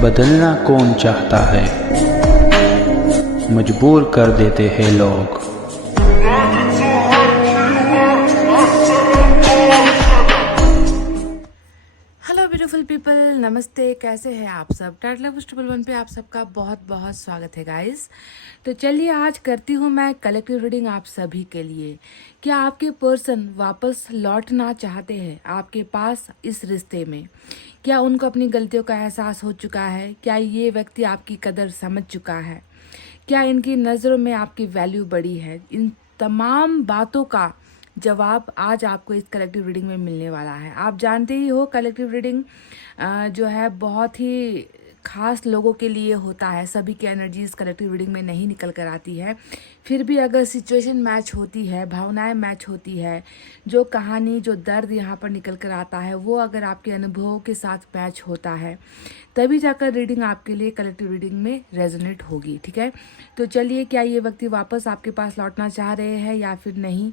बदलना कौन चाहता है, मजबूर कर देते हैं लोग। हेलो ब्यूटीफुल पीपल, नमस्ते। कैसे हैं आप सब? टाइटल ऑफ ट्रिपल वन पे आप सबका बहुत बहुत स्वागत है गाइस। तो चलिए आज करती हूँ मैं कलेक्टिव रीडिंग आप सभी के लिए। क्या आपके पर्सन वापस लौटना चाहते हैं आपके पास इस रिश्ते में? क्या उनको अपनी गलतियों का एहसास हो चुका है? क्या ये व्यक्ति आपकी कदर समझ चुका है? क्या इनकी नज़रों में आपकी वैल्यू बढ़ी है? इन तमाम बातों का जवाब आज आपको इस कलेक्टिव रीडिंग में मिलने वाला है। आप जानते ही हो कलेक्टिव रीडिंग जो है बहुत ही खास लोगों के लिए होता है। सभी की एनर्जीज कलेक्टिव रीडिंग में नहीं निकल कर आती है। फिर भी अगर सिचुएशन मैच होती है, भावनाएं मैच होती है, जो कहानी जो दर्द यहाँ पर निकल कर आता है वो अगर आपके अनुभवों के साथ मैच होता है तभी जाकर रीडिंग आपके लिए कलेक्टिव रीडिंग में रेजोनेट होगी। ठीक है, तो चलिए क्या ये व्यक्ति वापस आपके पास लौटना चाह रहे हैं या फिर नहीं,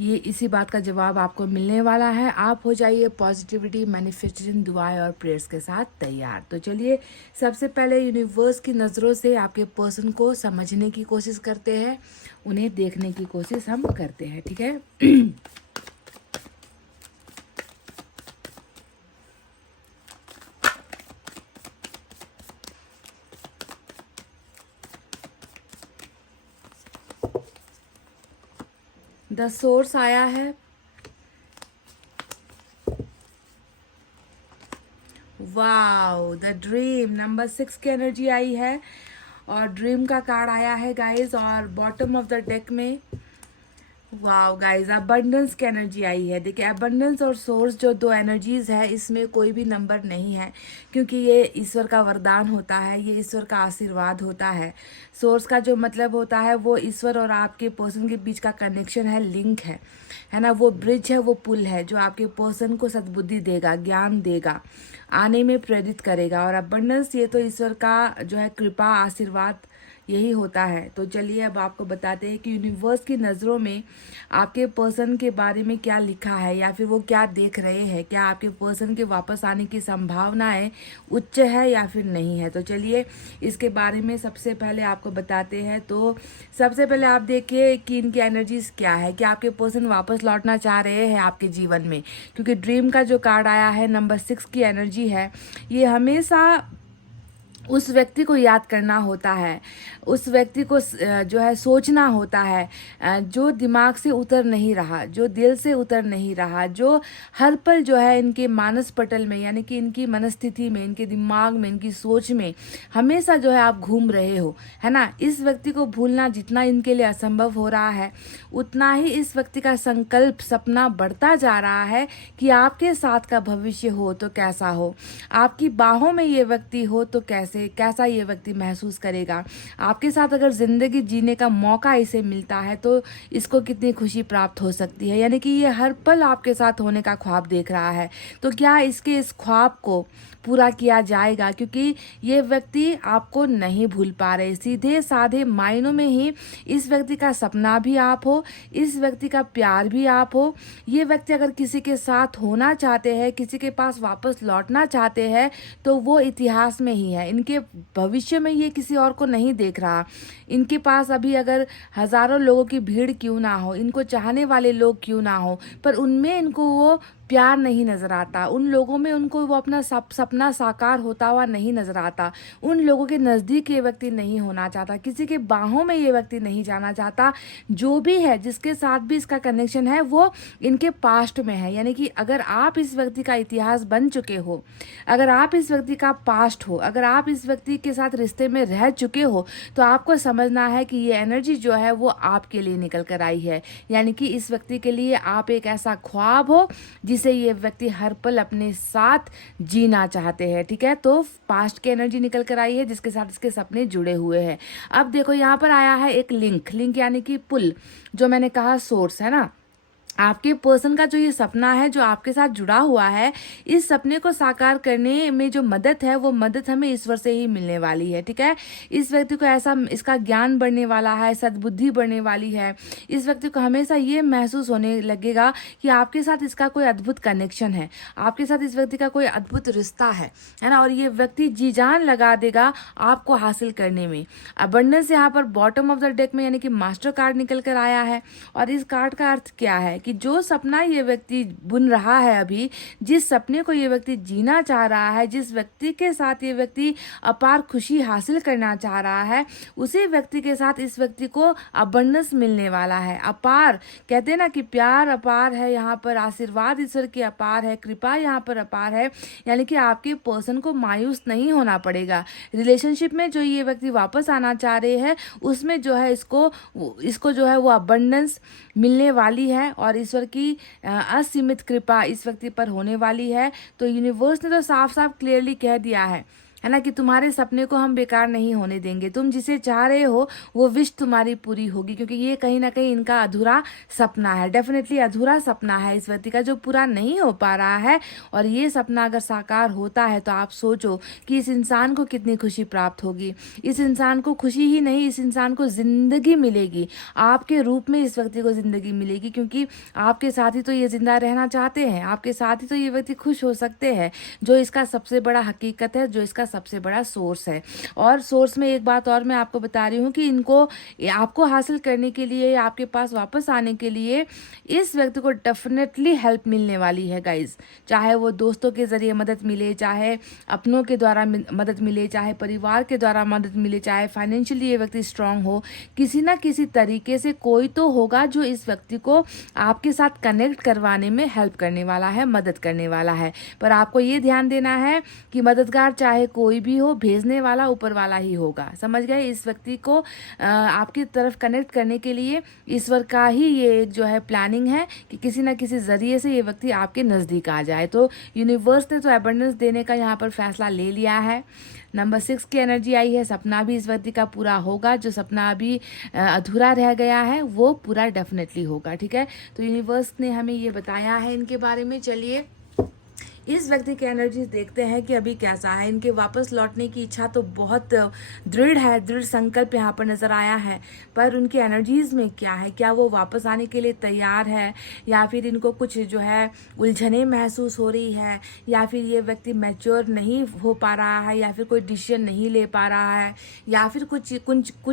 ये इसी बात का जवाब आपको मिलने वाला है। आप हो जाइए पॉजिटिविटी, मैनिफेस्टेशन, दुआएं और प्रेयर्स के साथ तैयार। तो चलिए सबसे पहले यूनिवर्स की नज़रों से आपके पर्सन को समझने की कोशिश करते हैं, उन्हें देखने की कोशिश हम करते हैं। ठीक है द सोर्स आया है, वाओ द ड्रीम, नंबर 6 की एनर्जी आई है और ड्रीम का कार्ड आया है गाइस। और बॉटम ऑफ द डेक में वाओ गाइस अबंडेंस की एनर्जी आई है। देखिए अबंडेंस और सोर्स जो दो एनर्जीज है इसमें कोई भी नंबर नहीं है, क्योंकि ये ईश्वर का वरदान होता है, ये ईश्वर का आशीर्वाद होता है। सोर्स का जो मतलब होता है वो ईश्वर और आपके पर्सन के बीच का कनेक्शन है, लिंक है ना, वो ब्रिज है, वो पुल है जो आपके पर्सन को सद्बुद्धि देगा, ज्ञान देगा, आने में प्रेरित करेगा। और अबंडेंस ये तो ईश्वर का जो है कृपा, आशीर्वाद यही होता है। तो चलिए अब आपको बताते हैं कि यूनिवर्स की नज़रों में आपके पर्सन के बारे में क्या लिखा है या फिर वो क्या देख रहे हैं। क्या आपके पर्सन के वापस आने की संभावनाएं उच्च है या फिर नहीं है? तो चलिए इसके बारे में सबसे पहले आपको बताते हैं। तो सबसे पहले आप देखिए कि इनकी एनर्जीज क्या है। क्या आपके पर्सन वापस लौटना चाह रहे हैं आपके जीवन में? क्योंकि ड्रीम का जो कार्ड आया है नंबर 6 की एनर्जी है, ये हमेशा उस व्यक्ति को याद करना होता है, उस व्यक्ति को जो है सोचना होता है, जो दिमाग से उतर नहीं रहा, जो दिल से उतर नहीं रहा, जो हर पल जो है इनके मानस पटल में यानी कि इनकी मनस्थिति में, इनके दिमाग में, इनकी सोच में हमेशा जो है आप घूम रहे हो, है ना। इस व्यक्ति को भूलना जितना इनके लिए असंभव हो रहा है उतना ही इस व्यक्ति का संकल्प, सपना बढ़ता जा रहा है कि आपके साथ का भविष्य हो तो कैसा हो, आपकी बाहों में ये व्यक्ति हो तो कैसा ये व्यक्ति महसूस करेगा। आपके साथ अगर जिंदगी जीने का मौका इसे मिलता है तो इसको कितनी खुशी प्राप्त हो सकती है। यानी कि ये हर पल आपके साथ होने का ख्वाब देख रहा है। तो क्या इसके इस ख्वाब को पूरा किया जाएगा? क्योंकि ये व्यक्ति आपको नहीं भूल पा रहे। सीधे साधे मायनों में ही इस व्यक्ति का सपना भी आप हो, इस व्यक्ति का प्यार भी आप हो। ये व्यक्ति अगर किसी के साथ होना चाहते हैं, किसी के पास वापस लौटना चाहते हैं तो वो इतिहास में ही है। इनके भविष्य में ये किसी और को नहीं देख रहा। इनके पास अभी अगर हजारों लोगों की भीड़ क्यों ना हो, इनको चाहने वाले लोग क्यों ना हो, पर उनमें इनको वो प्यार नहीं नजर आता, उन लोगों में उनको वो अपना सपना साकार होता हुआ नहीं नजर आता, उन लोगों के नज़दीक ये व्यक्ति नहीं होना चाहता, किसी के बाहों में ये व्यक्ति नहीं जाना चाहता। जो भी है, जिसके साथ भी इसका कनेक्शन है वो इनके पास्ट में है। यानी कि अगर आप इस व्यक्ति का इतिहास बन चुके हो, अगर आप इस व्यक्ति का पास्ट हो, अगर आप इस व्यक्ति के साथ रिश्ते में रह चुके हो तो आपको समझना है कि ये एनर्जी जो है वो आपके लिए निकल कर आई है। यानी कि इस व्यक्ति के लिए आप एक ऐसा ख्वाब हो जिसे ये व्यक्ति हर पल अपने साथ जीना चाहते हैं। ठीक है, तो पास्ट की एनर्जी निकल कर आई है जिसके साथ इसके सपने जुड़े हुए हैं। अब देखो यहाँ पर आया है एक लिंक यानी कि पुल, जो मैंने कहा सोर्स है ना। आपके पर्सन का जो ये सपना है जो आपके साथ जुड़ा हुआ है, इस सपने को साकार करने में जो मदद है वो मदद हमें ईश्वर से ही मिलने वाली है। ठीक है, इस व्यक्ति को ऐसा इसका ज्ञान बढ़ने वाला है, सद्बुद्धि बढ़ने वाली है। इस व्यक्ति को हमेशा ये महसूस होने लगेगा कि आपके साथ इसका कोई अद्भुत कनेक्शन है, आपके साथ इस व्यक्ति का कोई अद्भुत रिश्ता है ना। और ये व्यक्ति जी जान लगा देगा आपको हासिल करने में। अबंडेंस यहाँ पर बॉटम ऑफ द डेक में यानी कि मास्टर कार्ड निकल कर आया है। और इस कार्ड का अर्थ क्या है कि जो सपना ये व्यक्ति बुन रहा है, अभी जिस सपने को ये व्यक्ति जीना चाह रहा है, जिस व्यक्ति के साथ ये व्यक्ति अपार खुशी हासिल करना चाह रहा है, उसी व्यक्ति के साथ इस व्यक्ति को अबंडेंस मिलने वाला है। अपार कहते हैं ना कि प्यार अपार है, यहाँ पर आशीर्वाद ईश्वर की अपार है, कृपा यहाँ पर अपार है। यानी कि आपके पर्सन को मायूस नहीं होना पड़ेगा। रिलेशनशिप में जो ये व्यक्ति वापस आना चाह रहे हैं उसमें जो है इसको जो है वो अबंडेंस मिलने वाली है और ईश्वर की असीमित कृपा इस व्यक्ति पर होने वाली है। तो यूनिवर्स ने तो साफ साफ क्लियरली कह दिया है ना कि तुम्हारे सपने को हम बेकार नहीं होने देंगे। तुम जिसे चाह रहे हो वो विश तुम्हारी पूरी होगी, क्योंकि ये कहीं ना कहीं इनका अधूरा सपना है, डेफिनेटली अधूरा सपना है इस व्यक्ति का जो पूरा नहीं हो पा रहा है। और ये सपना अगर साकार होता है तो आप सोचो कि इस इंसान को कितनी खुशी प्राप्त होगी। इस इंसान को खुशी ही नहीं, इस इंसान को जिंदगी मिलेगी, आपके रूप में इस व्यक्ति को जिंदगी मिलेगी, क्योंकि आपके साथ ही तो ये जिंदा रहना चाहते हैं, आपके साथ ही तो ये व्यक्ति खुश हो सकते हैं, जो इसका सबसे बड़ा हकीकत है, जो इसका सबसे बड़ा सोर्स है। और सोर्स में एक बात और मैं आपको बता रही हूँ कि इनको आपको हासिल करने के लिए, आपके पास वापस आने के लिए इस व्यक्ति को डेफिनेटली हेल्प मिलने वाली है गाइज। चाहे वो दोस्तों के जरिए मदद मिले, चाहे अपनों के द्वारा मदद मिले, चाहे परिवार के द्वारा मदद मिले, चाहे फाइनेंशियली ये व्यक्ति स्ट्रांग हो, किसी ना किसी तरीके से कोई तो होगा जो इस व्यक्ति को आपके साथ कनेक्ट करवाने में हेल्प करने वाला है, मदद करने वाला है। पर आपको ये ध्यान देना है कि मददगार चाहे कोई भी हो, भेजने वाला ऊपर वाला ही होगा। समझ गए? इस व्यक्ति को आपकी तरफ कनेक्ट करने के लिए ईश्वर का ही ये एक जो है प्लानिंग है कि किसी ना किसी जरिए से ये व्यक्ति आपके नज़दीक आ जाए। तो यूनिवर्स ने तो एबंडेंस देने का यहाँ पर फैसला ले लिया है। नंबर 6 की एनर्जी आई है, सपना भी इस व्यक्ति का पूरा होगा। जो सपना अभी अधूरा रह गया है वो पूरा डेफिनेटली होगा। ठीक है, तो यूनिवर्स ने हमें ये बताया है इनके बारे में। चलिए इस व्यक्ति की एनर्जीज देखते हैं कि अभी कैसा है। इनके वापस लौटने की इच्छा तो बहुत दृढ़ है, दृढ़ संकल्प यहाँ पर नज़र आया है, पर उनकी एनर्जीज में क्या है, क्या वो वापस आने के लिए तैयार है, या फिर इनको कुछ जो है उलझने महसूस हो रही है, या फिर ये व्यक्ति मैच्योर नहीं हो पा रहा है, या फिर कोई डिसीजन नहीं ले पा रहा है, या फिर कुछ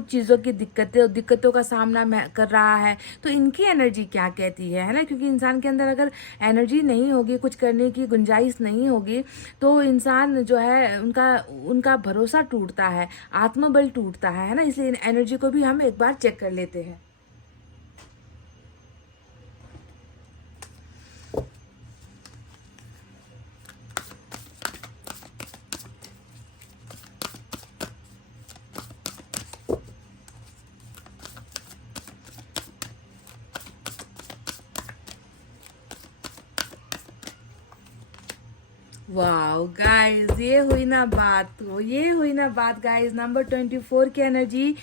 चीज़ों की दिक्कतों का सामना कर रहा है। तो इनकी एनर्जी क्या कहती है ना, क्योंकि इंसान के अंदर अगर एनर्जी नहीं होगी, कुछ करने की गुंजाइश नहीं होगी, तो इंसान जो है उनका भरोसा टूटता है, आत्मबल टूटता है ना। इसलिए एनर्जी को भी हम एक बार चेक कर लेते हैं। वाओ गाइस, ये हुई ना बात गाइस। नंबर 24 की एनर्जी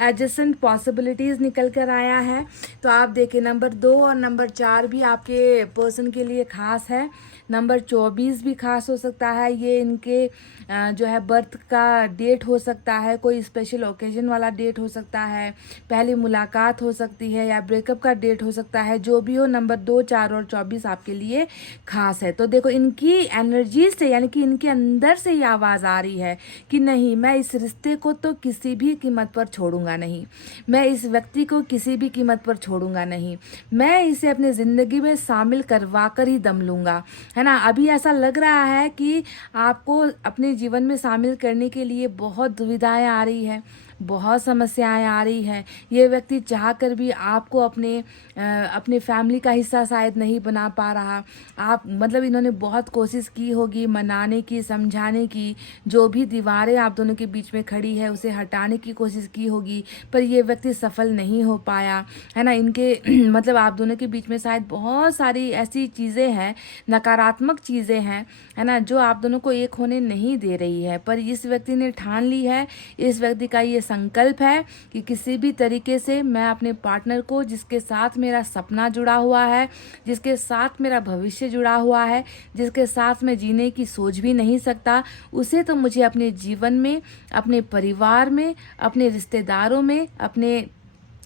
एडजस्टेंट पॉसिबिलिटीज निकल कर आया है। तो आप देखिए नंबर 2 और नंबर 4 भी आपके पर्सन के लिए खास है। नंबर 24 भी खास हो सकता है। ये इनके जो है बर्थ का डेट हो सकता है, कोई स्पेशल ओकेजन वाला डेट हो सकता है, पहली मुलाकात हो सकती है, या ब्रेकअप का डेट हो सकता है। जो भी हो, नंबर 2, 4 और 24 आपके लिए खास है। तो देखो इनकी एनर्जी से, यानी कि इनके अंदर से ये आवाज़ आ रही है कि नहीं, मैं इस रिश्ते को तो किसी भी कीमत पर छोड़ूंगा नहीं, मैं इस व्यक्ति को किसी भी कीमत पर छोड़ूंगा नहीं, मैं इसे अपनी ज़िंदगी में शामिल करवा कर ही दम लूँगा, है ना। अभी ऐसा लग रहा है कि आपको अपने जीवन में शामिल करने के लिए बहुत दुविधाएं आ रही है, बहुत समस्याएं आ रही हैं। ये व्यक्ति चाहकर भी आपको अपने फैमिली का हिस्सा शायद नहीं बना पा रहा। आप मतलब इन्होंने बहुत कोशिश की होगी मनाने की, समझाने की, जो भी दीवारें आप दोनों के बीच में खड़ी है उसे हटाने की कोशिश की होगी, पर ये व्यक्ति सफल नहीं हो पाया, है ना। इनके मतलब आप दोनों के बीच में शायद बहुत सारी ऐसी चीज़ें हैं, नकारात्मक चीज़ें हैं, है ना, जो आप दोनों को एक होने नहीं दे रही है। पर इस व्यक्ति ने ठान ली है, इस व्यक्ति का ये संकल्प है कि किसी भी तरीके से मैं अपने पार्टनर को, जिसके साथ मेरा सपना जुड़ा हुआ है, जिसके साथ मेरा भविष्य जुड़ा हुआ है, जिसके साथ मैं जीने की सोच भी नहीं सकता, उसे तो मुझे अपने जीवन में, अपने परिवार में, अपने रिश्तेदारों में, अपने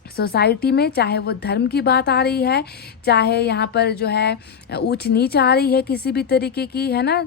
सोसाइटी में, चाहे वो धर्म की बात आ रही है, चाहे यहाँ पर जो है ऊंच नीच आ रही है किसी भी तरीके की, है ना,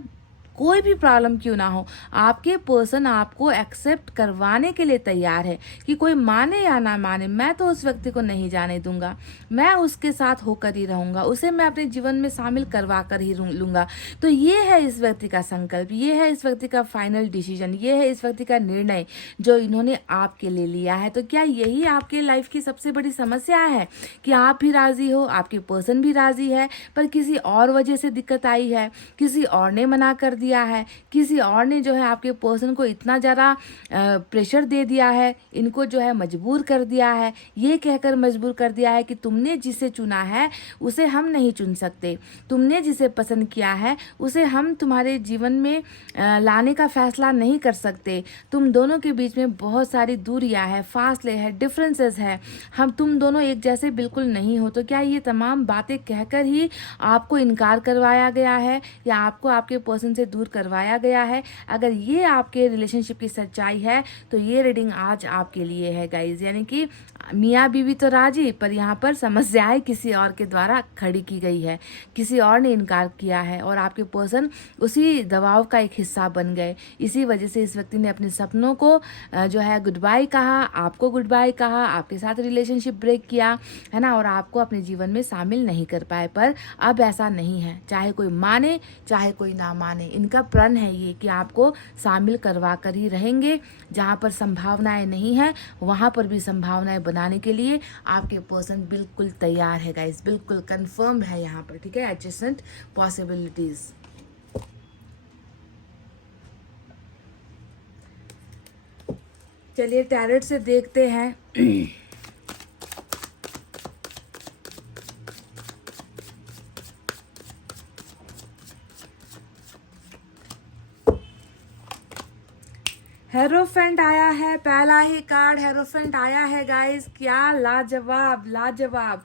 कोई भी प्रॉब्लम क्यों ना हो, आपके पर्सन आपको एक्सेप्ट करवाने के लिए तैयार है। कि कोई माने या ना माने, मैं तो उस व्यक्ति को नहीं जाने दूंगा, मैं उसके साथ होकर ही रहूंगा, उसे मैं अपने जीवन में शामिल करवा कर ही लूंगा। तो ये है इस व्यक्ति का संकल्प, ये है इस व्यक्ति का फाइनल डिसीजन, ये है इस व्यक्ति का निर्णय जो इन्होंने आपके लिए लिया है। तो क्या यही आपके लाइफ की सबसे बड़ी समस्या है कि आप भी राजी हो, आपके पर्सन भी राजी है, पर किसी और वजह से दिक्कत आई है, किसी और ने मना कर दिया है, किसी और ने जो है आपके पर्सन को इतना ज़्यादा प्रेशर दे दिया है, इनको जो है मजबूर कर दिया है, ये कहकर मजबूर कर दिया है कि तुमने जिसे चुना है उसे हम नहीं चुन सकते, तुमने जिसे पसंद किया है उसे हम तुम्हारे जीवन में लाने का फैसला नहीं कर सकते, तुम दोनों के बीच में बहुत सारी दूरियां है, फासले हैं, डिफरेंसेस है, हम तुम दोनों एक जैसे बिल्कुल नहीं हो। तो क्या ये तमाम बातें कहकर ही आपको इनकार करवाया गया है या आपको आपके पर्सन से दूर करवाया गया है? अगर ये आपके रिलेशनशिप की सच्चाई है तो ये रीडिंग आज आपके लिए है गाइज। यानी कि मियाँ बीवी तो राजी, पर यहाँ पर समस्याएं किसी और के द्वारा खड़ी की गई है, किसी और ने इनकार किया है और आपके पर्सन उसी दबाव का एक हिस्सा बन गए। इसी वजह से इस व्यक्ति ने अपने सपनों को जो है गुड बाय कहा, आपको गुड बाय कहा, आपके साथ रिलेशनशिप ब्रेक किया, है ना, और आपको अपने जीवन में शामिल नहीं कर पाए। पर अब ऐसा नहीं है, चाहे कोई माने चाहे कोई ना माने, इनका प्रण है ये कि आपको शामिल करवा कर ही रहेंगे। जहाँ पर संभावनाएं नहीं है वहाँ पर भी संभावनाएं बनाने के लिए आपके पर्सन बिल्कुल तैयार है गाइस, बिल्कुल कंफर्म्ड है यहाँ पर, ठीक है। Adjacent possibilities. चलिए टैरेट से देखते हैं हेरोफेंट आया है, पहला ही कार्ड हेरोफेंट आया है गाइस। क्या लाजवाब लाजवाब।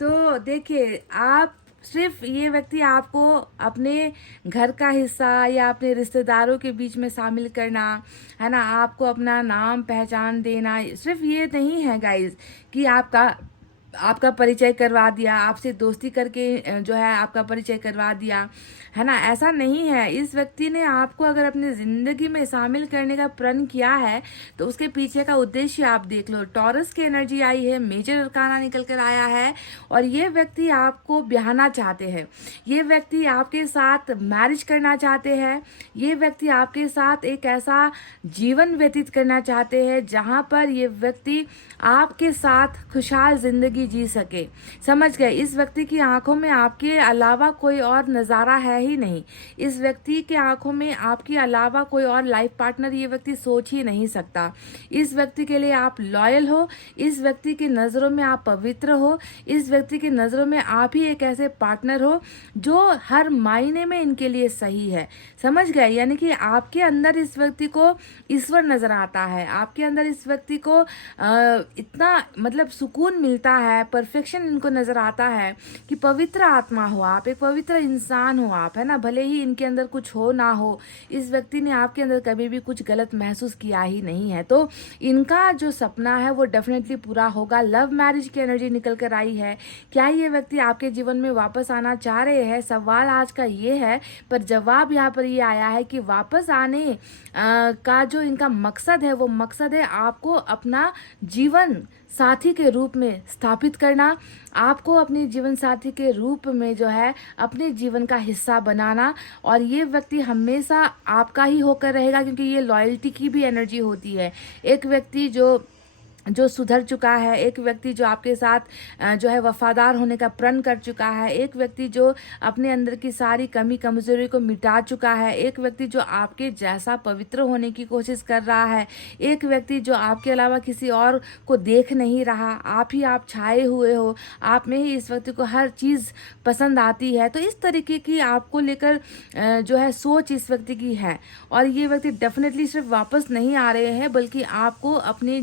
तो देखिए, आप सिर्फ ये व्यक्ति आपको अपने घर का हिस्सा या अपने रिश्तेदारों के बीच में शामिल करना, है ना, आपको अपना नाम पहचान देना, सिर्फ ये नहीं है गाइस कि आपका परिचय करवा दिया, आपसे दोस्ती करके जो है आपका परिचय करवा दिया, है ना, ऐसा नहीं है। इस व्यक्ति ने आपको अगर अपनी जिंदगी में शामिल करने का प्रण किया है तो उसके पीछे का उद्देश्य आप देख लो। टॉरस की एनर्जी आई है, मेजर अरकाना निकल कर आया है और ये व्यक्ति आपको ब्याहना चाहते हैं, ये व्यक्ति आपके साथ मैरिज करना चाहते हैं, ये व्यक्ति आपके साथ एक ऐसा जीवन व्यतीत करना चाहते हैं जहां पर ये व्यक्ति आपके साथ खुशहाल जिंदगी जी सके। समझ गए? इस व्यक्ति की आंखों में आपके अलावा कोई और नज़ारा है ही नहीं। इस व्यक्ति के आंखों में आपके अलावा कोई और लाइफ पार्टनर ये व्यक्ति सोच ही नहीं सकता। इस व्यक्ति के लिए आप लॉयल हो, इस व्यक्ति की नज़रों में आप पवित्र हो, इस व्यक्ति की नज़रों में आप ही एक ऐसे पार्टनर हो जो हर मायने में इनके लिए सही है। समझ गए? यानी कि आपके अंदर इस व्यक्ति को ईश्वर नजर आता है, आपके अंदर इस व्यक्ति को इतना मतलब सुकून मिलता है, परफेक्शन इनको नजर आता है कि पवित्र आत्मा हो आप, एक पवित्र इंसान हो आप, है ना, भले ही इनके अंदर कुछ हो ना हो, इस व्यक्ति ने आपके अंदर कभी भी कुछ गलत महसूस किया ही नहीं है। तो इनका जो सपना है वो डेफिनेटली पूरा होगा। लव मैरिज की एनर्जी निकल कर आई है। क्या ये व्यक्ति आपके जीवन में वापस आना चाह रहे हैं? सवाल आज का ये है, पर जवाब यहाँ पर ये आया है कि वापस आने का जो इनका मकसद है वो मकसद है आपको अपना जीवन साथी के रूप में स्थापित करना, आपको अपने जीवन साथी के रूप में जो है अपने जीवन का हिस्सा बनाना। और ये व्यक्ति हमेशा आपका ही होकर रहेगा क्योंकि ये लॉयल्टी की भी एनर्जी होती है। एक व्यक्ति जो जो सुधर चुका है, एक व्यक्ति जो आपके साथ जो है वफादार होने का प्रण कर चुका है, एक व्यक्ति जो अपने अंदर की सारी कमी कमजोरी को मिटा चुका है, एक व्यक्ति जो आपके जैसा पवित्र होने की कोशिश कर रहा है, एक व्यक्ति जो आपके अलावा किसी और को देख नहीं रहा, आप ही आप छाए हुए हो, आप में ही इस व्यक्ति को हर चीज़ पसंद आती है। तो इस तरीके की आपको लेकर जो है सोच इस व्यक्ति की है, और ये व्यक्ति डेफिनेटली सिर्फ वापस नहीं आ रहे हैं बल्कि आपको अपने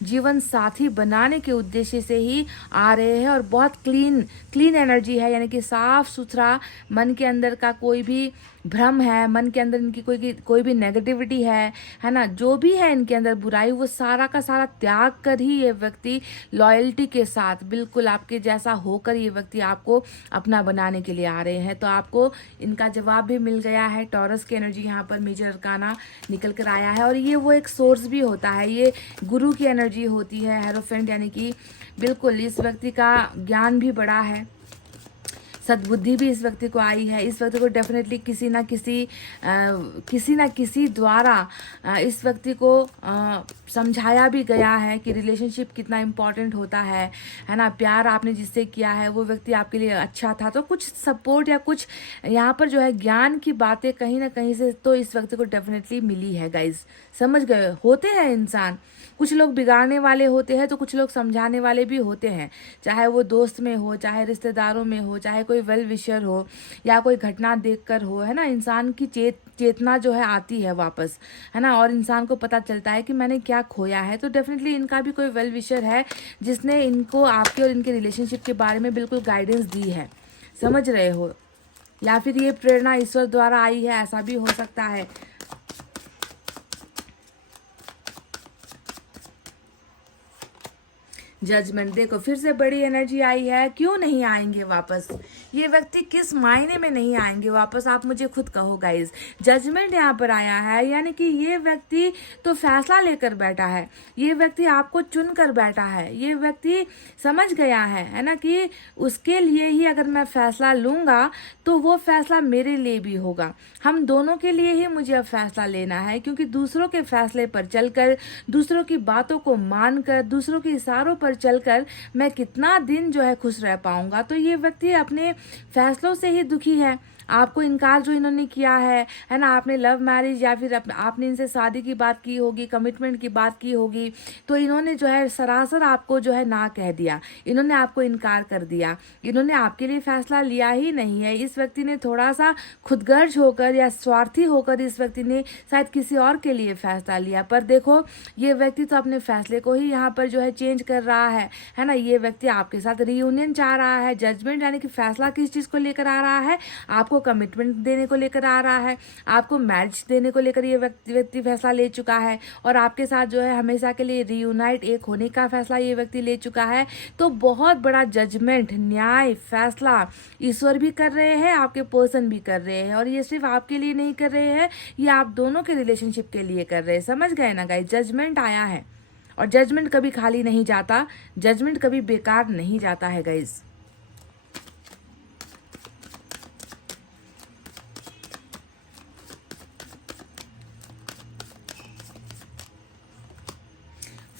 जीवन साथी बनाने के उद्देश्य से ही आ रहे हैं। और बहुत क्लीन एनर्जी है, यानी कि साफ सुथरा, मन के अंदर का कोई भी भ्रम है, मन के अंदर इनकी कोई भी नेगेटिविटी है ना, जो भी है इनके अंदर बुराई, वो सारा का सारा त्याग कर ही ये व्यक्ति लॉयल्टी के साथ बिल्कुल आपके जैसा होकर ये व्यक्ति आपको अपना बनाने के लिए आ रहे हैं। तो आपको इनका जवाब भी मिल गया है। टॉरस की एनर्जी यहाँ पर मेजर अरकाना निकल कर आया है, और ये वो एक सोर्स भी होता है, ये गुरु की एनर्जी होती है, हेरोफेंट, यानी कि बिल्कुल इस व्यक्ति का ज्ञान भी बड़ा है, सद्बुद्धि भी इस व्यक्ति को आई है। इस व्यक्ति को डेफिनेटली किसी ना किसी द्वारा इस व्यक्ति को समझाया भी गया है कि रिलेशनशिप कितना इम्पोर्टेंट होता है ना। प्यार आपने जिससे किया है वो व्यक्ति आपके लिए अच्छा था, तो कुछ सपोर्ट या कुछ यहाँ पर जो है ज्ञान की बातें कहीं ना कहीं से तो इस व्यक्ति को डेफिनेटली मिली है। गाइज समझ गए, होते हैं इंसान, कुछ लोग बिगाड़ने वाले होते हैं तो कुछ लोग समझाने वाले भी होते हैं, चाहे वो दोस्त में हो, चाहे रिश्तेदारों में हो, चाहे कोई वेल विशर हो, या कोई घटना देखकर हो, है ना। इंसान की चेतना जो है आती है वापस, है ना, और इंसान को पता चलता है कि मैंने क्या खोया है। तो डेफिनेटली इनका भी कोई वेल विशर है जिसने इनको आपके और इनके रिलेशनशिप के बारे में बिल्कुल गाइडेंस दी है, समझ रहे हो, या फिर ये प्रेरणा ईश्वर द्वारा आई है, ऐसा भी हो सकता है। जजमेंट देखो, फिर से बड़ी एनर्जी आई है, क्यों नहीं आएंगे वापस ये व्यक्ति, किस मायने में नहीं आएंगे वापस, आप मुझे खुद कहो गाइज। जजमेंट यहाँ पर आया है, यानी कि ये व्यक्ति तो फैसला लेकर बैठा है, ये व्यक्ति आपको चुन कर बैठा है, ये व्यक्ति समझ गया है ना, कि उसके लिए ही अगर मैं फैसला लूंगा तो वो फैसला मेरे लिए भी होगा, हम दोनों के लिए ही मुझे अब फैसला लेना है। क्योंकि दूसरों के फैसले पर चलकर, दूसरों की बातों को मानकर, दूसरों के इशारों पर चलकर मैं कितना दिन जो है खुश रह पाऊंगा। तो ये व्यक्ति अपने फैसलों से ही दुखी है। आपको इनकार जो इन्होंने किया है ना, आपने लव मैरिज या फिर आपने इनसे शादी की बात की होगी, कमिटमेंट की बात की होगी, तो इन्होंने जो है सरासर आपको जो है ना कह दिया, इन्होंने आपको इनकार कर दिया, इन्होंने आपके लिए फैसला लिया ही नहीं है। इस व्यक्ति ने थोड़ा सा खुदगर्ज होकर या स्वार्थी होकर इस व्यक्ति ने शायद किसी और के लिए फैसला लिया। पर देखो, ये व्यक्ति तो अपने फैसले को ही यहाँ पर जो है चेंज कर रहा है ना। ये व्यक्ति आपके साथ रियूनियन चाह रहा है। जजमेंट यानी कि फैसला किस चीज़ को लेकर आ रहा है, आपको कमिटमेंट देने को लेकर आ रहा है, आपको मैरिज देने को लेकर ये व्यक्ति फैसला ले चुका है, और आपके साथ जो है हमेशा के लिए रियूनाइट एक होने का फैसला ये व्यक्ति ले चुका है। तो बहुत बड़ा जजमेंट, न्याय, फैसला ईश्वर भी कर रहे हैं, आपके पर्सन भी कर रहे हैं, और ये सिर्फ आपके लिए नहीं कर रहे हैं, ये आप दोनों के रिलेशनशिप के लिए कर रहे हैं। समझ गए ना गाइस, जजमेंट आया है, और जजमेंट कभी खाली नहीं जाता, जजमेंट कभी बेकार नहीं जाता है गाइस।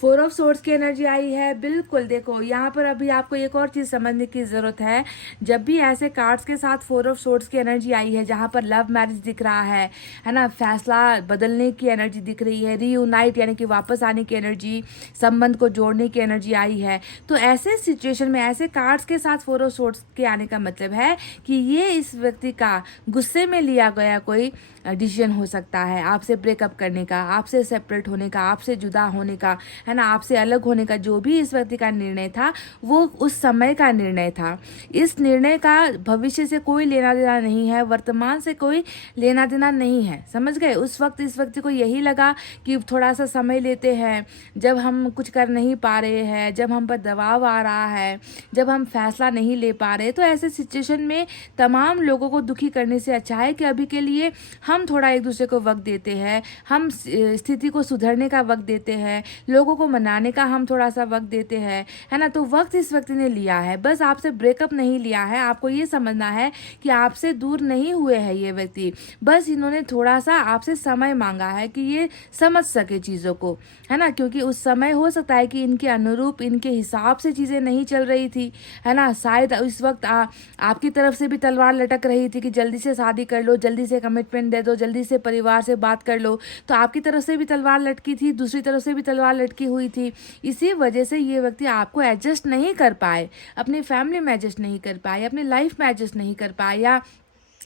फोर ऑफ सोर्ड्स की एनर्जी आई है। बिल्कुल देखो, यहाँ पर अभी आपको एक और चीज़ समझने की ज़रूरत है। जब भी ऐसे कार्ड्स के साथ फोर ऑफ सोर्ड्स की एनर्जी आई है, जहाँ पर लव मैरिज दिख रहा है ना, फैसला बदलने की एनर्जी दिख रही है, रीयूनाइट यानी कि वापस आने की एनर्जी, संबंध को जोड़ने की एनर्जी आई है, तो ऐसे सिचुएशन में ऐसे कार्ड्स के साथ फोर ऑफ सोर्ड्स के आने का मतलब है कि ये इस व्यक्ति का गुस्से में लिया गया कोई डिसीजन हो सकता है, आपसे ब्रेकअप करने का, आपसे सेपरेट होने का, आपसे जुदा होने का, है ना, आपसे अलग होने का। जो भी इस व्यक्ति का निर्णय था वो उस समय का निर्णय था। इस निर्णय का भविष्य से कोई लेना देना नहीं है, वर्तमान से कोई लेना देना नहीं है। समझ गए? उस वक्त इस व्यक्ति को यही लगा कि थोड़ा सा समय लेते हैं, जब हम कुछ कर नहीं पा रहे हैं, जब हम पर दबाव आ रहा है, जब हम फैसला नहीं ले पा रहे, तो ऐसे सिचुएशन में तमाम लोगों को दुखी करने से अच्छा है कि अभी के लिए हम थोड़ा एक दूसरे को वक्त देते हैं, हम स्थिति को सुधरने का वक्त देते हैं, लोगों को मनाने का हम थोड़ा सा वक्त देते हैं, है ना। तो वक्त इस व्यक्ति ने लिया है, बस आपसे ब्रेकअप नहीं लिया लिया है, आपको ये समझना है कि आपसे दूर नहीं हुए हैं ये व्यक्ति, बस इन्होंने थोड़ा सा आपसे समय मांगा है कि ये समझ सके चीज़ों को, है ना। क्योंकि उस समय हो सकता है कि इनके अनुरूप, इनके हिसाब से चीज़ें नहीं चल रही थी, है ना। शायद इस वक्त आपकी तरफ से भी तलवार लटक रही थी कि जल्दी से शादी कर लो, जल्दी से कमिटमेंट दे दो, जल्दी से परिवार से बात कर लो। तो आपकी तरफ से भी तलवार लटकी थी, दूसरी तरफ से भी तलवार लटकी हुई थी। इसी वजह से ये व्यक्ति आपको एडजस्ट नहीं कर पाए, अपनी फैमिली में एडजस्ट नहीं कर पाए, अपनी लाइफ में एडजस्ट नहीं कर पाए, या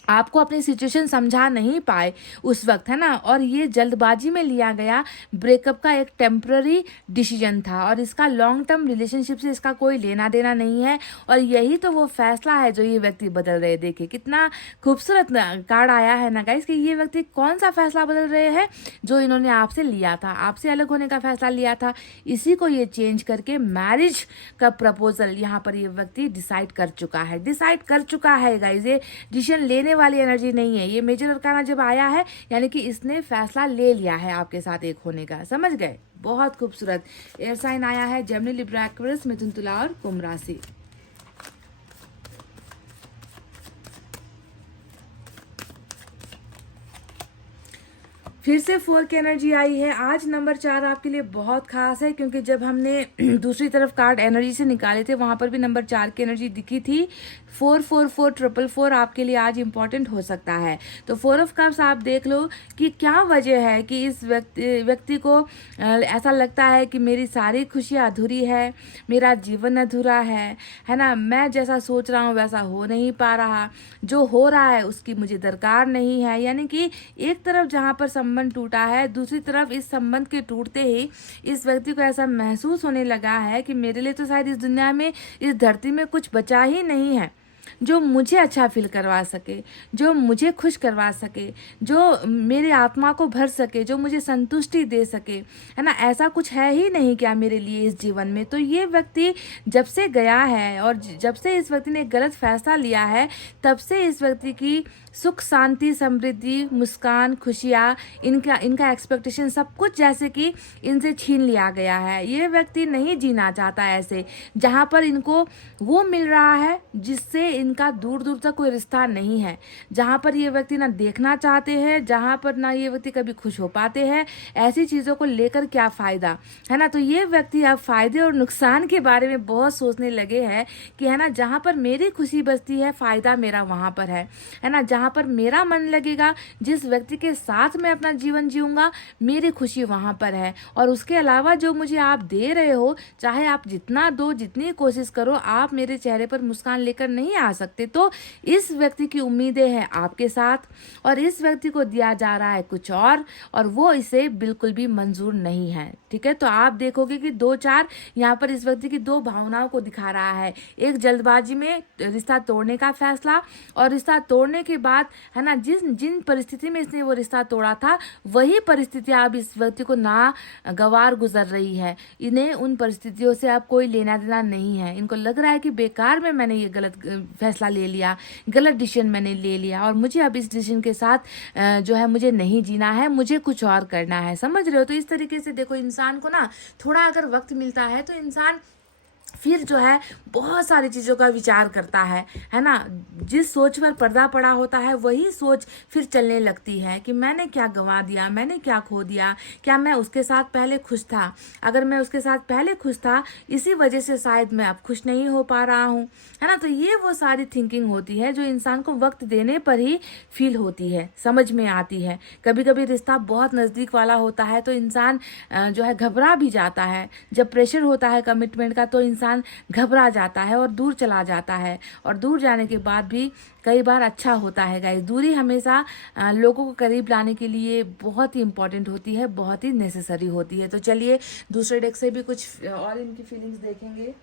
आपको अपनी सिचुएशन समझा नहीं पाए उस वक्त, है ना। और ये जल्दबाजी में लिया गया ब्रेकअप का एक टेम्पररी डिसीजन था, और इसका लॉन्ग टर्म रिलेशनशिप से इसका कोई लेना देना नहीं है। और यही तो वो फैसला है जो ये व्यक्ति बदल रहे। देखिए कितना खूबसूरत कार्ड आया है ना गाइस, कि ये व्यक्ति कौन सा फैसला बदल रहे हैं जो इन्होंने आपसे लिया था, आपसे अलग होने का फैसला लिया था, इसी को ये चेंज करके मैरिज का प्रपोजल यहाँ पर ये व्यक्ति डिसाइड कर चुका है गाइस। ये डिसीजन लेने वाली एनर्जी नहीं है, ये मेजर अरकाना जब आया है यानी कि इसने फैसला ले लिया है आपके साथ एक होने का, समझ गए। बहुत खूबसूरत एयर साइन आया है, जेमिनी, लिब्रा, एक्वेरियस, मिथुन, तुला और कुंभ राशि। फिर से 4 की एनर्जी आई है। आज नंबर 4 आपके लिए बहुत खास है, क्योंकि जब हमने दूसरी तरफ कार्ड एनर्जी से निकाले थे वहां पर भी नंबर 4 की एनर्जी दिखी थी। 444444 आपके लिए आज इंपॉर्टेंट हो सकता है। तो 4 ऑफ कप्स आप देख लो कि क्या वजह है कि इस व्यक्ति को ऐसा लगता है कि मेरी सारी खुशियाँ अधूरी है, मेरा जीवन अधूरा है ना। मैं जैसा सोच रहा हूँ वैसा हो नहीं पा रहा, जो हो रहा है उसकी मुझे दरकार नहीं है। यानी कि एक तरफ जहाँ पर संबंध टूटा है, दूसरी तरफ इस संबंध के टूटते ही इस व्यक्ति को ऐसा महसूस होने लगा है कि मेरे लिए तो शायद इस दुनिया में, इस धरती में कुछ बचा ही नहीं है जो मुझे अच्छा फील करवा सके, जो मुझे खुश करवा सके, जो मेरे आत्मा को भर सके, जो मुझे संतुष्टि दे सके, है ना। ऐसा कुछ है ही नहीं क्या मेरे लिए इस जीवन में। तो ये व्यक्ति जब से गया है और जब से इस व्यक्ति ने गलत फैसला लिया है, तब से इस व्यक्ति की सुख, शांति, समृद्धि, मुस्कान, खुशियाँ, इनका एक्सपेक्टेशन सब कुछ जैसे कि इनसे छीन लिया गया है। ये व्यक्ति नहीं जीना चाहता ऐसे, जहाँ पर इनको वो मिल रहा है जिससे इनका दूर दूर तक कोई रिश्ता नहीं है, जहाँ पर ये व्यक्ति ना देखना चाहते हैं, जहाँ पर ना ये व्यक्ति कभी खुश हो पाते हैं। ऐसी चीज़ों को लेकर क्या फ़ायदा, है ना। तो ये व्यक्ति अब फ़ायदे और नुकसान के बारे में बहुत सोचने लगे हैं कि, है ना, जहाँ पर मेरी खुशी बसती है, फ़ायदा मेरा वहाँ पर है ना। जहाँ पर मेरा मन लगेगा, जिस व्यक्ति के साथ मैं अपना जीवन जीऊँगा, मेरी खुशी वहाँ पर है। और उसके अलावा जो मुझे आप दे रहे हो, चाहे आप जितना दो, जितनी कोशिश करो, आप मेरे चेहरे पर मुस्कान लेकर नहीं आ सकते। तो इस व्यक्ति की उम्मीदें हैं आपके साथ, और इस व्यक्ति को दिया जा रहा है कुछ और वो इसे बिल्कुल भी मंजूर नहीं है, ठीक है। तो आप देखोगे कि 2-4 यहाँ पर इस व्यक्ति की 2 भावनाओं को दिखा रहा है। एक जल्दबाजी में रिश्ता तोड़ने का फैसला, और रिश्ता तोड़ने के बाद, है ना, जिन परिस्थिति में इसने वो रिश्ता तोड़ा था, वही परिस्थितियाँ अब इस व्यक्ति को नागवार गुजर रही है। इन्हें उन परिस्थितियों से अब कोई लेना देना नहीं है। इनको लग रहा है कि बेकार में मैंने ये गलत फैसला ले लिया, गलत डिसीजन मैंने ले लिया, और मुझे अब इस डिसीजन के साथ जो है मुझे नहीं जीना है, मुझे कुछ और करना है, समझ रहे हो। तो इस तरीके से देखो, इंसान को ना थोड़ा अगर वक्त मिलता है तो इंसान फिर जो है बहुत सारी चीज़ों का विचार करता है ना। जिस सोच पर पर्दा पड़ा होता है वही सोच फिर चलने लगती है कि मैंने क्या गंवा दिया, मैंने क्या खो दिया, क्या मैं उसके साथ पहले खुश था, अगर मैं उसके साथ पहले खुश था, इसी वजह से शायद मैं अब खुश नहीं हो पा रहा हूँ, है ना। तो ये वो सारी थिंकिंग होती है जो इंसान को वक्त देने पर ही फील होती है, समझ में आती है। कभी कभी रिश्ता बहुत नज़दीक वाला होता है तो इंसान जो है घबरा भी जाता है। जब प्रेशर होता है कमिटमेंट का तो इंसान घबरा जाता है और दूर चला जाता है, और दूर जाने के बाद भी कई बार अच्छा होता है गाइस। दूरी हमेशा लोगों को करीब लाने के लिए बहुत ही इंपॉर्टेंट होती है, बहुत ही नेसेसरी होती है। तो चलिए दूसरे डेक से भी कुछ और इनकी फीलिंग्स देखेंगे।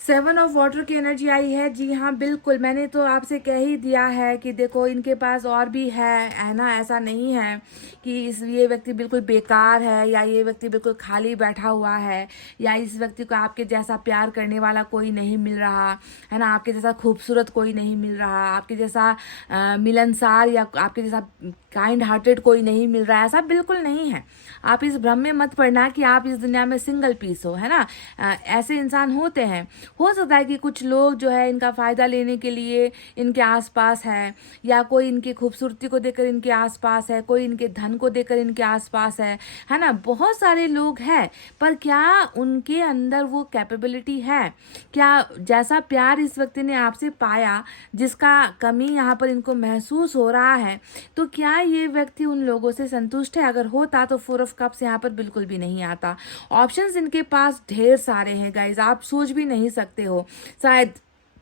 सेवन ऑफ वाटर की एनर्जी आई है। जी हाँ, बिल्कुल, मैंने तो आपसे कह ही दिया है कि देखो इनके पास और भी है ना। ऐसा नहीं है कि ये व्यक्ति बिल्कुल बेकार है, या ये व्यक्ति बिल्कुल खाली बैठा हुआ है, या इस व्यक्ति को आपके जैसा प्यार करने वाला कोई नहीं मिल रहा है ना, आपके जैसा खूबसूरत कोई नहीं मिल रहा, आपके जैसा मिलनसार या आपके जैसा काइंड हार्टेड कोई नहीं मिल रहा है। ऐसा बिल्कुल नहीं है। आप इस भ्रम में मत पड़ना कि आप इस दुनिया में सिंगल पीस हो, है ना। ऐसे इंसान होते हैं। हो सकता है कि कुछ लोग जो है इनका फ़ायदा लेने के लिए इनके आसपास है, या कोई इनकी खूबसूरती को देखकर इनके आसपास है, कोई इनके धन को देखकर इनके आसपास है ना। बहुत सारे लोग हैं, पर क्या उनके अंदर वो कैपेबिलिटी है? क्या जैसा प्यार इस व्यक्ति ने आपसे पाया, जिसका कमी यहाँ पर इनको महसूस हो रहा है, तो क्या ये व्यक्ति उन लोगों से संतुष्ट है? अगर होता तो 4 ऑफ कप्स यहाँ पर बिल्कुल भी नहीं आता। ऑप्शंस इनके पास ढेर सारे हैं गाइज, आप सोच भी नहीं सकते हो। शायद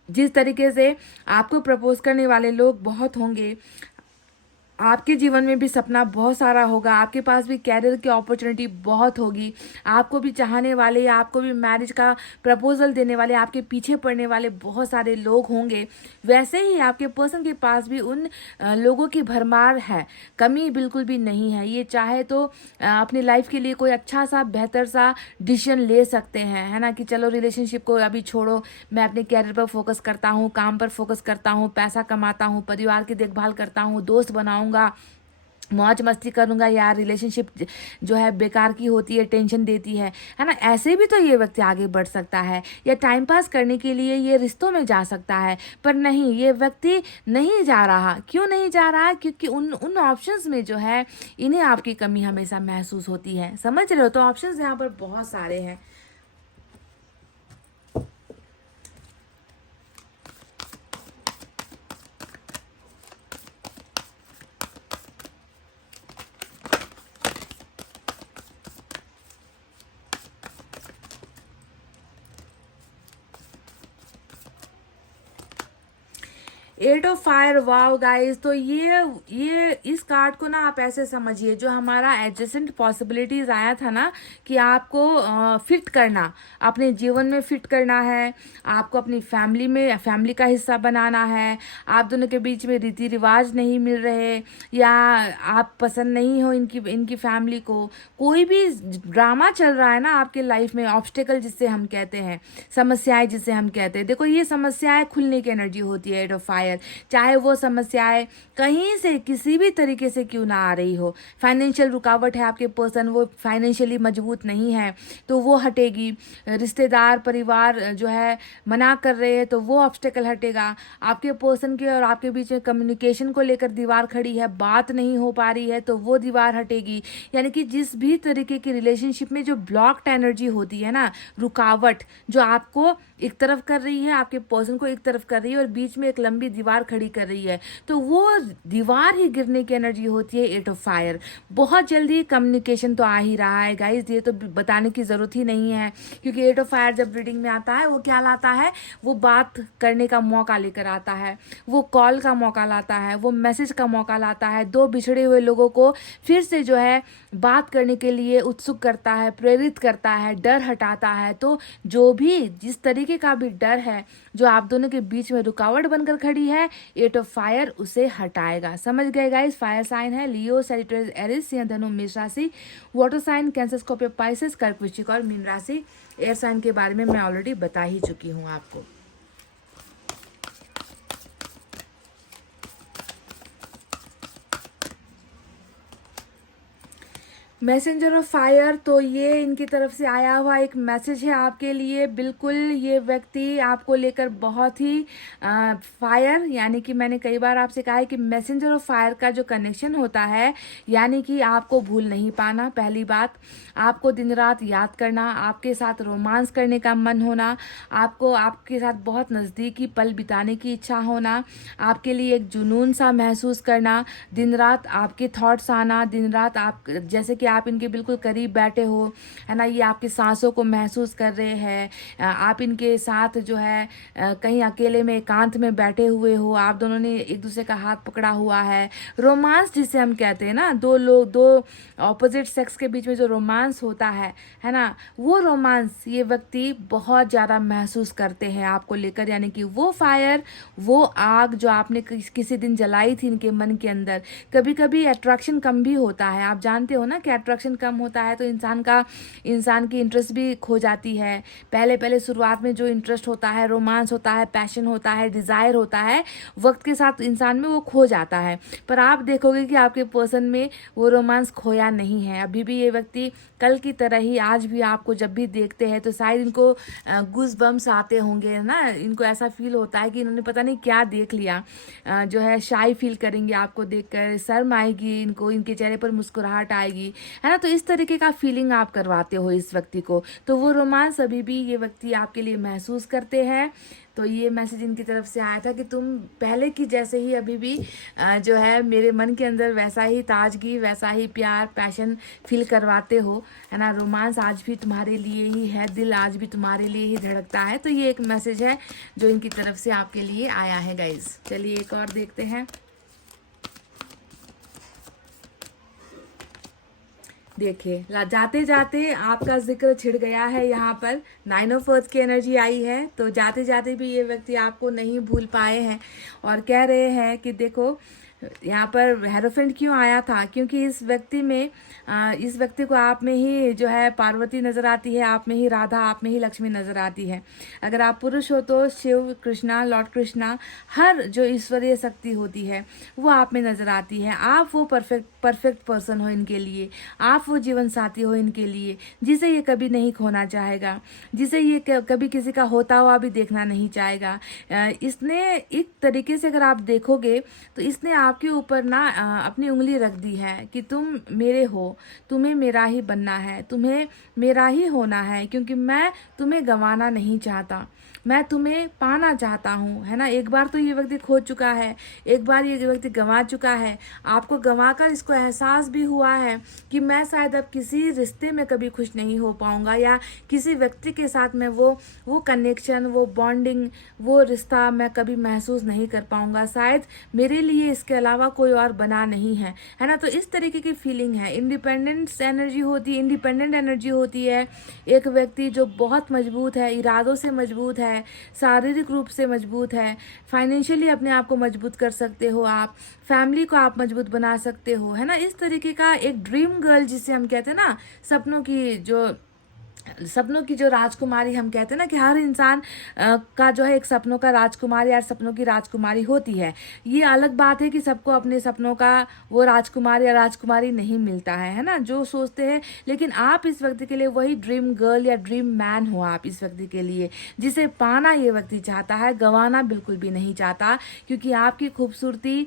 जिस तरीके से आपको प्रपोज करने वाले लोग बहुत होंगे, आपके जीवन में भी सपना बहुत सारा होगा, आपके पास भी कैरियर की अपॉर्चुनिटी बहुत होगी, आपको भी चाहने वाले या आपको भी मैरिज का प्रपोजल देने वाले, आपके पीछे पड़ने वाले बहुत सारे लोग होंगे। वैसे ही आपके पर्सन के पास भी उन लोगों की भरमार है, कमी बिल्कुल भी नहीं है। ये चाहे तो अपनी लाइफ के लिए कोई अच्छा सा बेहतर सा डिसीजन ले सकते हैं, है ना, कि चलो रिलेशनशिप को अभी छोड़ो, मैं अपने कैरियर पर फोकस करता हूँ, काम पर फोकस करता हूँ, पैसा कमाता हूँ, परिवार की देखभाल करता हूँ, दोस्त बनाऊंगा, मौज मस्ती करूंगा। यार रिलेशनशिप जो है बेकार की होती है, टेंशन देती है ना। ऐसे भी तो ये व्यक्ति आगे बढ़ सकता है, या टाइम पास करने के लिए ये रिश्तों में जा सकता है। पर नहीं, ये व्यक्ति नहीं जा रहा। क्यों नहीं जा रहा? क्योंकि उन ऑप्शंस में जो है इन्हें आपकी कमी हमेशा महसूस होती है। समझ रहे हो? तो ऑप्शंस यहाँ पर बहुत सारे हैं। Eight of fire, wow guys. तो ये इस कार्ड को ना आप ऐसे समझिए, जो हमारा एडजेसेंट पॉसिबिलिटीज आया था ना, कि आपको फिट करना, अपने जीवन में फिट करना है, आपको अपनी फैमिली का हिस्सा बनाना है, आप दोनों के बीच में रीति रिवाज नहीं मिल रहे, या आप पसंद नहीं हो इनकी फैमिली को, कोई भी ड्रामा चल रहा है ना आपके लाइफ में, ऑब्स्टेकल जिससे हम कहते हैं, समस्याएं जिसे हम कहते हैं। देखो, ये समस्याएं खुलने की एनर्जी होती है एट ऑफ फायर। चाहे वो समस्याएं कहीं से किसी भी तरीके से क्यों ना आ रही हो, फाइनेंशियल रुकावट है, आपके पर्सन वो फाइनेंशियली मजबूत नहीं है तो वो हटेगी, रिश्तेदार परिवार जो है मना कर रहे हैं तो वो ऑब्स्टेकल हटेगा, आपके पर्सन के और आपके बीच में कम्युनिकेशन को लेकर दीवार खड़ी है, बात नहीं हो पा रही है तो वो दीवार हटेगी। यानी कि जिस भी तरीके की रिलेशनशिप में जो ब्लॉक्ड एनर्जी होती है ना, रुकावट जो आपको एक तरफ कर रही है, आपके पर्सन को एक तरफ कर रही है, और बीच में एक लंबी दीवार खड़ी कर रही है, तो वो दीवार ही गिरने की एनर्जी होती है एट ऑफ फायर। बहुत जल्दी कम्युनिकेशन तो आ ही रहा है गाइस, ये तो बताने की जरूरत ही नहीं है, क्योंकि एट ऑफ फायर जब रीडिंग में आता है वो क्या लाता है? वो बात करने का मौका लेकर आता है, वो कॉल का मौका लाता है, वो मैसेज का मौका लाता है, दो बिछड़े हुए लोगों को फिर से जो है बात करने के लिए उत्सुक करता है, प्रेरित करता है, डर हटाता है। तो जो भी जिस तरीके का भी डर है जो आप दोनों के बीच में रुकावट बनकर खड़ी है, एट ऑफ फायर उसे हटाएगा। समझ गए गाइस? फायर साइन है लियो, सैजिटेरियस, एरिस, सिंह, धनु, मेष राशि, water sign Cancer, Scorpio, Pisces, कर्क, वृश्चिक और मीन राशि। एयर साइन के बारे में मैं ऑलरेडी बता ही चुकी हूँ आपको। मैसेंजर ऑफ फायर, तो ये इनकी तरफ से आया हुआ एक मैसेज है आपके लिए। बिल्कुल ये व्यक्ति आपको लेकर बहुत ही फायर, यानी कि मैंने कई बार आपसे कहा है कि मैसेंजर ऑफ फायर का जो कनेक्शन होता है, यानी कि आपको भूल नहीं पाना, पहली बात, आपको दिन रात याद करना, आपके साथ रोमांस करने का मन होना, आपको आपके साथ बहुत नज़दीकी पल बिताने की इच्छा होना, आपके लिए एक जुनून सा महसूस करना, दिन रात आपके थॉट्स आना, दिन रात आप जैसे कि आप इनके बिल्कुल करीब बैठे हो, है ना, ये आपकी सांसों को महसूस कर रहे हैं, आप इनके साथ जो है कहीं अकेले में एकांत में बैठे हुए हो, आप दोनों ने एक दूसरे का हाथ पकड़ा हुआ है। रोमांस जिसे हम कहते हैं ना, दो ऑपोजिट सेक्स के बीच में जो रोमांस होता है ना, वो रोमांस ये व्यक्ति बहुत ज़्यादा महसूस करते हैं आपको लेकर, यानी कि वो फायर, वो आग जो आपने किसी दिन जलाई थी इनके मन के अंदर। कभी कभी अट्रैक्शन कम भी होता है, आप जानते हो ना कि अट्रैक्शन कम होता है तो इंसान की इंटरेस्ट भी खो जाती है। पहले पहले शुरुआत में जो इंटरेस्ट होता है, रोमांस होता है, पैशन होता है, डिज़ायर होता है, वक्त के साथ इंसान में वो खो जाता है। पर आप देखोगे कि आपके पर्सन में वो रोमांस खोया नहीं है, अभी भी ये व्यक्ति कल की तरह ही आज भी आपको जब भी देखते हैं तो शायद इनको गूज बम्स आते होंगे ना, इनको ऐसा फील होता है कि इन्होंने पता नहीं क्या देख लिया, जो है शाई फील करेंगे आपको देखकर, शर्म आएगी इनको, इनके चेहरे पर मुस्कुराहट आएगी, है ना। तो इस तरीके का फीलिंग आप करवाते हो इस व्यक्ति को, तो वो रोमांस अभी भी ये व्यक्ति आपके लिए महसूस करते हैं। तो ये मैसेज इनकी तरफ से आया था कि तुम पहले की जैसे ही अभी भी जो है मेरे मन के अंदर वैसा ही ताजगी, वैसा ही प्यार, पैशन फील करवाते हो, है ना। रोमांस आज भी तुम्हारे लिए ही है, दिल आज भी तुम्हारे लिए ही धड़कता है। तो ये एक मैसेज है जो इनकी तरफ से आपके लिए आया है गाइज। चलिए एक और देखते हैं। देखिए, जाते जाते आपका जिक्र छिड़ गया है, यहाँ पर 9 ऑफ अर्थ की एनर्जी आई है, तो जाते जाते भी ये व्यक्ति आपको नहीं भूल पाए हैं और कह रहे हैं कि देखो यहाँ पर हेरोफेंट क्यों आया था, क्योंकि इस व्यक्ति को आप में ही जो है पार्वती नजर आती है, आप में ही राधा, आप में ही लक्ष्मी नजर आती है। अगर आप पुरुष हो तो शिव, कृष्णा, लॉर्ड कृष्णा, हर जो ईश्वरीय शक्ति होती है वो आप में नजर आती है। आप वो परफेक्ट पर्सन हो इनके लिए, आप वो जीवन साथी हो इनके लिए, जिसे ये कभी नहीं खोना चाहेगा, जिसे ये कभी किसी का होता हुआ भी देखना नहीं चाहेगा। इसने एक तरीके से अगर आप देखोगे तो इसने आपके ऊपर ना अपनी उंगली रख दी है कि तुम मेरे हो, तुम्हें मेरा ही बनना है, तुम्हें मेरा ही होना है, क्योंकि मैं तुम्हें गंवाना नहीं चाहता, मैं तुम्हें पाना चाहता हूँ, है ना। एक बार तो ये व्यक्ति खो चुका है, एक बार ये व्यक्ति गंवा चुका है, आपको गंवाकर इसको एहसास भी हुआ है कि मैं शायद अब किसी रिश्ते में कभी खुश नहीं हो पाऊंगा, या किसी व्यक्ति के साथ में वो कनेक्शन, वो बॉन्डिंग, वो रिश्ता मैं कभी महसूस नहीं कर पाऊंगा, शायद मेरे लिए इसके अलावा कोई और बना नहीं है ना। तो इस तरीके की फीलिंग है। इंडिपेंडेंट एनर्जी होती है। एक व्यक्ति जो बहुत मजबूत है, इरादों से मजबूत है, शारीरिक रूप से मजबूत है, फाइनेंशियली अपने आप को मजबूत कर सकते हो, आप फैमिली को आप मजबूत बना सकते हो, है ना। इस तरीके का एक ड्रीम गर्ल जिसे हम कहते हैं ना, सपनों की जो राजकुमारी हम कहते हैं ना, कि हर इंसान का जो है एक सपनों का राजकुमार या सपनों की राजकुमारी होती है। ये अलग बात है कि सबको अपने सपनों का वो राजकुमार या राजकुमारी नहीं मिलता है ना, जो सोचते हैं। लेकिन आप इस व्यक्ति के लिए वही ड्रीम गर्ल या ड्रीम मैन हो, आप इस व्यक्ति के लिए, जिसे पाना ये व्यक्ति चाहता है, गंवाना बिल्कुल भी नहीं चाहता, क्योंकि आपकी खूबसूरती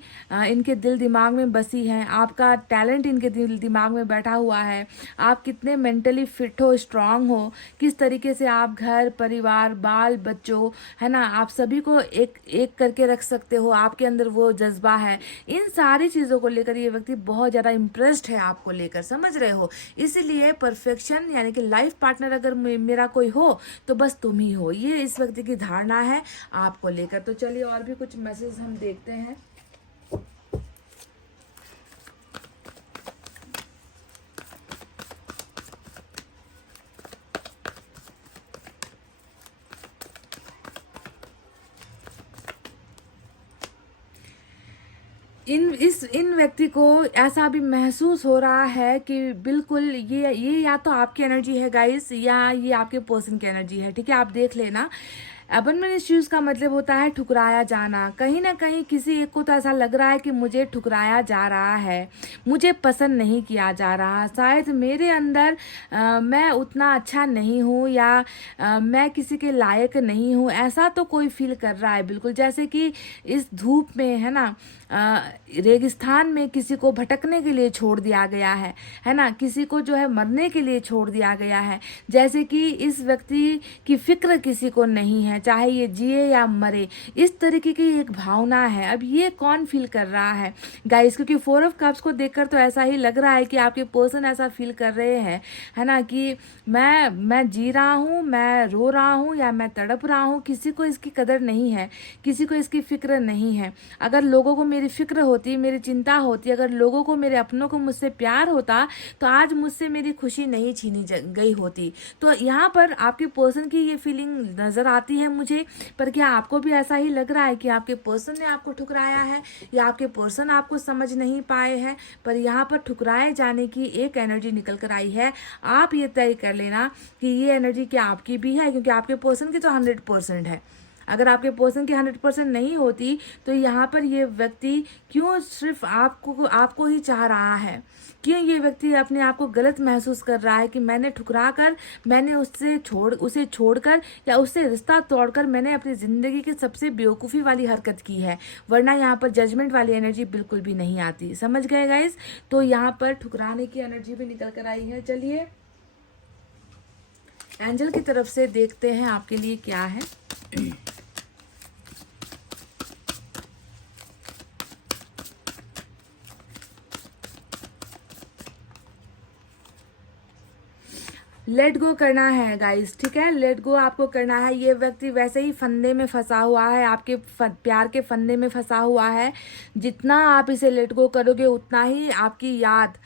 इनके दिल दिमाग में बसी है, आपका टैलेंट इनके दिल दिमाग में बैठा हुआ है, आप कितने मेंटली फिट हो, स्ट्रांग हो, किस तरीके से आप घर परिवार बाल बच्चों, है ना, आप सभी को एक एक करके रख सकते हो, आपके अंदर वो जज्बा है। इन सारी चीज़ों को लेकर ये व्यक्ति बहुत ज़्यादा इम्प्रेस्ड है आपको लेकर, समझ रहे हो। इसीलिए परफेक्शन यानी कि लाइफ पार्टनर अगर मेरा कोई हो तो बस तुम ही हो, ये इस व्यक्ति की धारणा है आपको लेकर। तो चलिए और भी कुछ मैसेज हम देखते हैं। इन व्यक्ति को ऐसा भी महसूस हो रहा है कि बिल्कुल ये या तो आपकी एनर्जी है गाइस, या ये आपके पर्सन की एनर्जी है, ठीक है। आप देख लेना। अबंडमेंट इश्यूज का मतलब होता है ठुकराया जाना। कहीं ना कहीं किसी एक को तो ऐसा लग रहा है कि मुझे ठुकराया जा रहा है, मुझे पसंद नहीं किया जा रहा, शायद मेरे अंदर मैं उतना अच्छा नहीं हूँ, या मैं किसी के लायक नहीं हूँ, ऐसा तो कोई फील कर रहा है। बिल्कुल जैसे कि इस धूप में, है ना, रेगिस्तान में किसी को भटकने के लिए छोड़ दिया गया है ना, किसी को जो है मरने के लिए छोड़ दिया गया है। जैसे कि इस व्यक्ति की फिक्र किसी को नहीं है, चाहे ये जिए या मरे, इस तरीके की एक भावना है। अब ये कौन फील कर रहा है गाइस, क्योंकि 4 ऑफ कप्स को देखकर तो ऐसा ही लग रहा है कि आपके पर्सन ऐसा फील कर रहे हैं, है ना, कि मैं जी रहा हूँ, मैं रो रहा हूँ या मैं तड़प रहा हूँ, किसी को इसकी कदर नहीं है, किसी को इसकी फिक्र नहीं है। अगर लोगों को मेरी फिक्र होती, मेरी चिंता होती, अगर लोगों को, मेरे अपनों को मुझसे प्यार होता, तो आज मुझसे मेरी खुशी नहीं छीनी गई होती। तो यहाँ पर आपके पर्सन की ये फीलिंग नज़र आती है मुझे। पर क्या आपको भी ऐसा ही लग रहा है कि आपके पर्सन ने आपको ठुकराया है या आपके पर्सन आपको समझ नहीं पाए हैं? पर यहाँ पर ठुकराए जाने की एक एनर्जी निकल कर आई है। आप ये तय कर लेना कि ये एनर्जी क्या आपकी भी है, क्योंकि आपके पर्सन की तो 100% है। अगर आपके पर्सन की 100% नहीं होती तो यहाँ पर ये व्यक्ति क्यों सिर्फ आपको ही चाह रहा है? क्यों ये व्यक्ति अपने आप को गलत महसूस कर रहा है कि मैंने ठुकरा कर, मैंने उसे छोड़कर या उससे रिश्ता तोड़कर मैंने अपनी ज़िंदगी की सबसे बेवकूफ़ी वाली हरकत की है, वरना यहाँ पर जजमेंट वाली एनर्जी बिल्कुल भी नहीं आती। समझ गए गाइस? तो यहाँ पर ठुकराने की एनर्जी भी निकल कर आई है। चलिए एंजल की तरफ से देखते हैं आपके लिए क्या है। लेट गो करना है गाइस, ठीक है, लेट गो आपको करना है। ये व्यक्ति वैसे ही फंदे में फंसा हुआ है, आपके प्यार के फंदे में फंसा हुआ है। जितना आप इसे लेट गो करोगे उतना ही आपकी याद,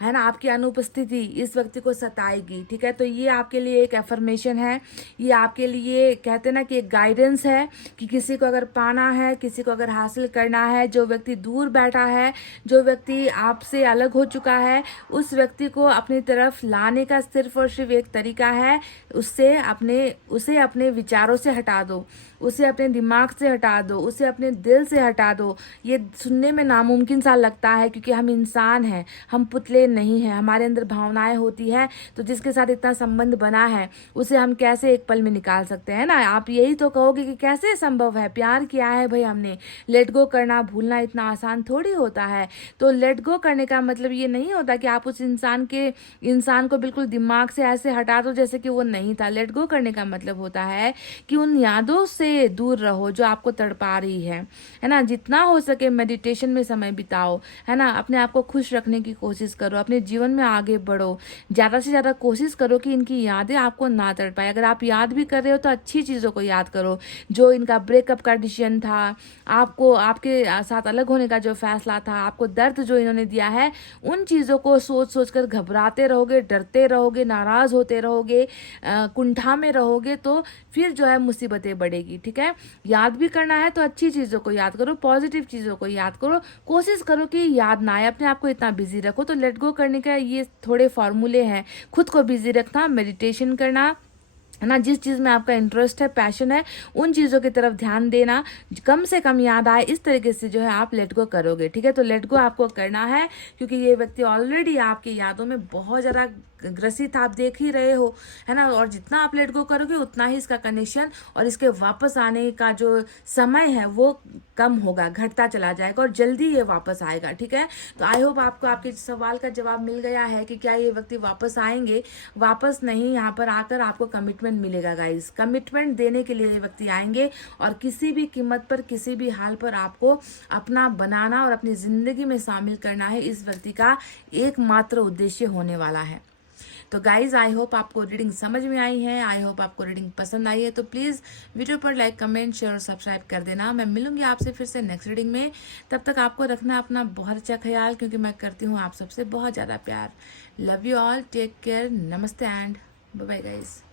है ना, आपकी अनुपस्थिति इस व्यक्ति को सताएगी, ठीक है। तो ये आपके लिए एक एफर्मेशन है, ये आपके लिए कहते हैं ना कि एक गाइडेंस है कि किसी को अगर पाना है, किसी को अगर हासिल करना है, जो व्यक्ति दूर बैठा है, जो व्यक्ति आपसे अलग हो चुका है, उस व्यक्ति को अपनी तरफ लाने का सिर्फ और सिर्फ एक तरीका है, उसे अपने विचारों से हटा दो, उसे अपने दिमाग से हटा दो, उसे अपने दिल से हटा दो। ये सुनने में नामुमकिन सा लगता है क्योंकि हम इंसान हैं, हम पुतले नहीं हैं, हमारे अंदर भावनाएं होती है। तो जिसके साथ इतना संबंध बना है उसे हम कैसे एक पल में निकाल सकते हैं ना? आप यही तो कहोगे कि कैसे संभव है, प्यार किया है भाई हमने, लेट गो करना, भूलना इतना आसान थोड़ी होता है। तो लेट गो करने का मतलब ये नहीं होता कि आप उस इंसान को बिल्कुल दिमाग से ऐसे हटा दो जैसे कि वो नहीं था। लेट गो करने का मतलब होता है कि उन यादों से दूर रहो जो आपको तड़पा रही है ना। जितना हो सके मेडिटेशन में समय बिताओ, है ना, अपने आप को खुश रखने की कोशिश करो, अपने जीवन में आगे बढ़ो, ज़्यादा से ज़्यादा कोशिश करो कि इनकी यादें आपको ना तड़पाए। अगर आप याद भी कर रहे हो तो अच्छी चीज़ों को याद करो, जो इनका ब्रेकअप का डिसीजन था, आपको आपके साथ अलग होने का जो फैसला था, आपको दर्द जो इन्होंने दिया है, उन चीज़ों को सोच कर घबराते रहोगे, डरते रहोगे, नाराज़ होते रहोगे, कुंठा में रहोगे, तो फिर जो है मुसीबतें बढ़ेगी, ठीक है। याद भी करना है तो अच्छी चीज़ों को याद करो, पॉजिटिव चीज़ों को याद करो, कोशिश करो कि याद ना आए, अपने आप को इतना बिजी रखो। तो लेट गो करने का ये थोड़े फॉर्मूले हैं, खुद को बिजी रखना, मेडिटेशन करना, है ना, जिस चीज़ में आपका इंटरेस्ट है, पैशन है, उन चीज़ों की तरफ ध्यान देना, कम से कम याद आए, इस तरीके से जो है आप लेट गो करोगे, ठीक है। तो लेट गो आपको करना है क्योंकि ये व्यक्ति ऑलरेडी आपकी यादों में बहुत ज़्यादा ग्रसित आप देख ही रहे हो, है ना। और जितना आप लेट गो करोगे उतना ही इसका कनेक्शन और इसके वापस आने का जो समय है वो कम होगा, घटता चला जाएगा और जल्दी ये वापस आएगा, ठीक है। तो आई होप आपको आपके सवाल का जवाब मिल गया है कि क्या ये व्यक्ति वापस आएंगे। वापस नहीं, यहाँ पर आकर आपको कमिटमेंट मिलेगा गाइस, कमिटमेंट देने के लिए ये व्यक्ति आएंगे और किसी भी कीमत पर, किसी भी हाल पर आपको अपना बनाना और अपनी ज़िंदगी में शामिल करना है, इस व्यक्ति का एकमात्र उद्देश्य होने वाला है। तो गाइज आई होप आपको रीडिंग समझ में आई है, आई होप आपको रीडिंग पसंद आई है। तो प्लीज़ वीडियो पर लाइक, कमेंट, शेयर और सब्सक्राइब कर देना। मैं मिलूंगी आपसे फिर से नेक्स्ट रीडिंग में। तब तक आपको रखना अपना बहुत अच्छा ख्याल, क्योंकि मैं करती हूँ आप सबसे बहुत ज़्यादा प्यार। Love you all, take care, नमस्ते एंड बाय बाय गाइज।